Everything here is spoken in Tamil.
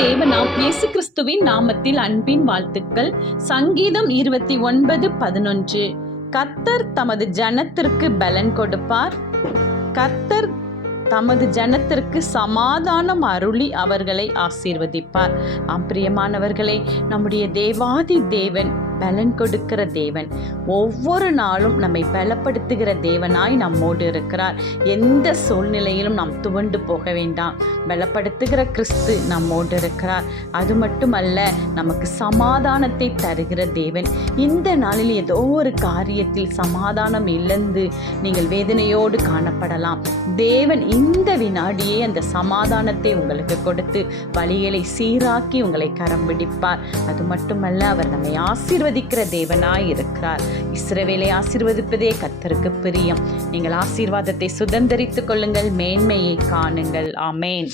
தேவனாம் இயேசு கிறிஸ்துவின் நாமத்தில் அன்பின் வாழ்த்துக்கள். சங்கீதம் 29:11. கர்த்தர் தமது ஜனத்திற்கு பலன் கொடுப்பார். கர்த்தர் தமது ஜனத்திற்கு சமாதானம் அருளி அவர்களை ஆசீர்வதிப்பார். பிரியமானவர்களே, நம்முடைய தேவாதி தேவன் பலன் கொடுக்கிற தேவன், ஒவ்வொரு நாளும் நம்மை பலப்படுத்துகிற தேவனாய் நம்மோடு இருக்கிறார். எந்த சூழ்நிலையிலும் நாம் துவண்டு போக வேண்டாம். பலப்படுத்துகிற கிறிஸ்து நம்மோடு இருக்கிறார். அது மட்டுமல்ல, நமக்கு சமாதானத்தை தருகிற தேவன். இந்த நாளில் ஏதோ ஒரு காரியத்தில் சமாதானம் இழந்து நீங்கள் வேதனையோடு காணப்படலாம். தேவன் இந்த வினாடியே அந்த சமாதானத்தை உங்களுக்கு கொடுத்து வழிகளை சீராக்கி உங்களை கரம் பிடிப்பார். அது மட்டுமல்ல, அவர் நம்மை ஆசீர்வதிக்கிற தேவனாய் இருக்கிறார். இஸ்ரவேலை ஆசீர்வதிப்பதே கர்த்தருக்கு பிரியம். நீங்கள் ஆசீர்வாதத்தை சுதந்தரித்துக் கொள்ளுங்கள், மேன்மையை காணுங்கள். ஆமென்.